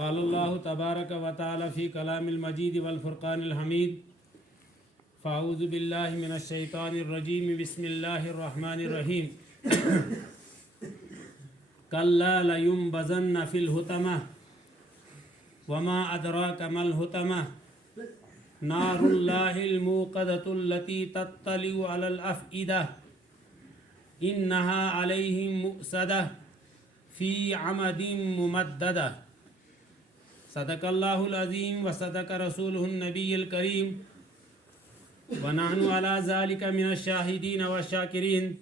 قال اللہ تبارک و تعالی فی کلام المجید والفرقان الحمید فاعوذ باللہ من الشیطان الرجیم بسم اللہ الرحمن الرحیم کلا لینبذن فی الحطمہ وما ادراک ما الحطمہ نار اللہ الموقدۃ التی تطلع علی الافئدہ انہا علیہم مؤصدہ فی عمد ممددہ صدق اللہ العظیم وصدق رسولہ النبی الکریم ونحن علی ذلک من الشاہدین والشاکرین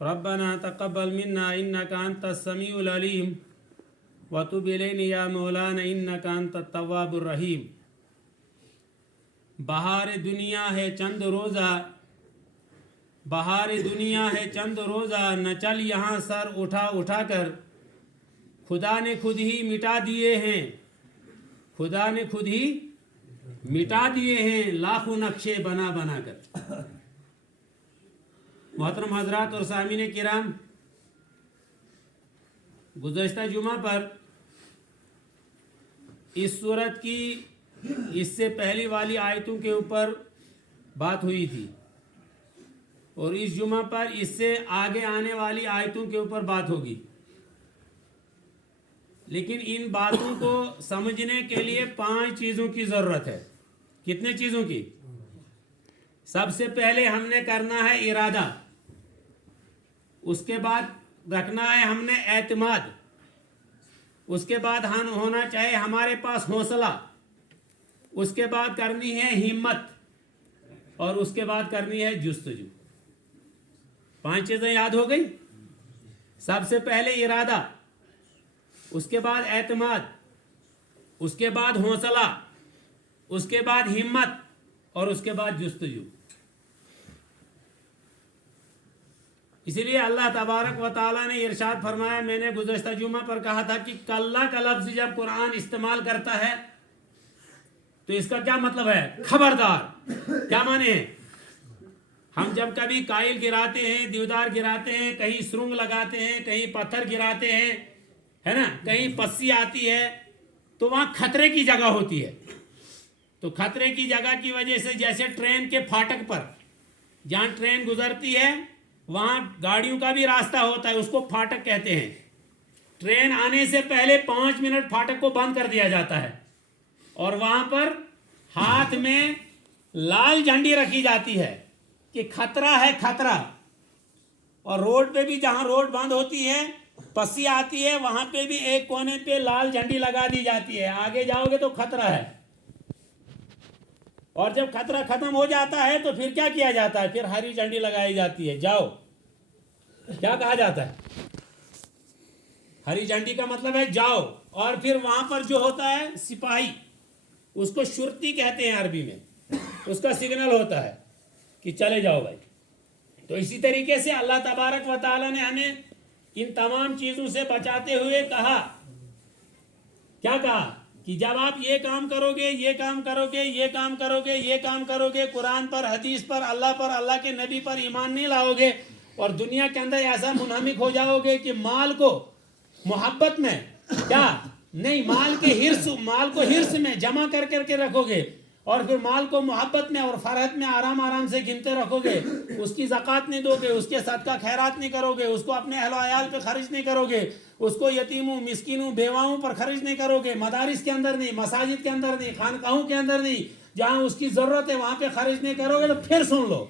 ربنا تقبل منا انک انت السمیع العلیم وتب الینا یا مولانا انک انت التواب الرحیم۔ بہار دنیا ہے چند روزہ، بہار دنیا ہے چند روزہ، نہ چل یہاں سر اٹھا اٹھا کر، خدا نے خود ہی مٹا دیے ہیں، خدا نے خود ہی مٹا دیے ہیں لاکھوں نقشے بنا بنا کر۔ محترم حضرات اور سامعین کرام، گزشتہ جمعہ پر اس سورت کی اس سے پہلی والی آیتوں کے اوپر بات ہوئی تھی، اور اس جمعہ پر اس سے آگے آنے والی آیتوں کے اوپر بات ہوگی، لیکن ان باتوں کو سمجھنے کے لیے 5 چیزوں کی ضرورت ہے۔ کتنے چیزوں کی؟ سب سے پہلے ہم نے کرنا ہے ارادہ، اس کے بعد رکھنا ہے ہم نے اعتماد، اس کے بعد ہونا چاہیے ہمارے پاس حوصلہ، اس کے بعد کرنی ہے ہمت، اور اس کے بعد کرنی ہے جستجو۔ 5 چیزیں یاد ہو گئی؟ سب سے پہلے ارادہ، اس کے بعد اعتماد، اس کے بعد حوصلہ، اس کے بعد ہمت، اور اس کے بعد جستجو۔ اسی لیے اللہ تبارک و تعالیٰ نے ارشاد فرمایا، میں نے گزشتہ جمعہ پر کہا تھا کہ کلا کا لفظ جب قرآن استعمال کرتا ہے تو اس کا کیا مطلب ہے؟ خبردار۔ کیا معنی ہے؟ ہم جب کبھی کائل گراتے ہیں، دیودار گراتے ہیں، کہیں سرنگ لگاتے ہیں، کہیں پتھر گراتے ہیں، ہے نا، کہیں پسی آتی ہے، تو وہاں خطرے کی جگہ ہوتی ہے۔ تو خطرے کی جگہ کی وجہ سے جیسے ٹرین کے پھاٹک پر جہاں ٹرین گزرتی ہے وہاں گاڑیوں کا بھی راستہ ہوتا ہے، اس کو پھاٹک کہتے ہیں۔ ٹرین آنے سے پہلے 5 منٹ پھاٹک کو بند کر دیا جاتا ہے، اور وہاں پر ہاتھ میں لال جھنڈی رکھی جاتی ہے کہ خطرہ ہے، خطرہ۔ اور روڈ پہ بھی جہاں روڈ بند ہوتی ہے، پسی آتی ہے، وہاں پہ بھی ایک کونے پہ لال جھنڈی لگا دی جاتی ہے، آگے جاؤ گے تو خطرہ ہے۔ اور جب خطرہ ختم ہو جاتا ہے تو پھر کیا کیا جاتا ہے؟ پھر ہری جھنڈی لگائی جاتی ہے، جاؤ۔ کیا کہا جاتا ہے؟ ہری جھنڈی کا مطلب ہے جاؤ۔ اور پھر وہاں پر جو ہوتا ہے سپاہی، اس کو شرطی کہتے ہیں عربی میں، اس کا سگنل ہوتا ہے کہ چلے جاؤ بھائی۔ تو اسی طریقے سے اللہ تبارک و تعالیٰ نے ہمیں ان تمام چیزوں سے بچاتے ہوئے کہا، کیا کہا؟ کہ جب آپ یہ کام کرو گے، یہ کام کرو گے، یہ کام کرو گے، یہ کام کرو گے، قرآن پر، حدیث پر، اللہ کے نبی پر ایمان نہیں لاؤ گے، اور دنیا کے اندر ایسا منہمک ہو جاؤ گے کہ مال کو محبت میں کیا نہیں، مال کو ہرس میں جمع کر کر کے رکھو گے، اور پھر مال کو محبت میں اور فرحت میں آرام آرام سے گنتے رکھو گے، اس کی زکوٰۃ نہیں دو گے، اس کے صدقہ خیرات نہیں کرو گے، اس کو اپنے اہل و عیال پہ خرچ نہیں کرو گے، اس کو یتیموں، مسکینوں، بیواؤں پر خرچ نہیں کرو گے، مدارس کے اندر نہیں، مساجد کے اندر نہیں، خانقاہوں کے اندر نہیں، جہاں اس کی ضرورت ہے وہاں پہ خرچ نہیں کرو گے، تو پھر سن لو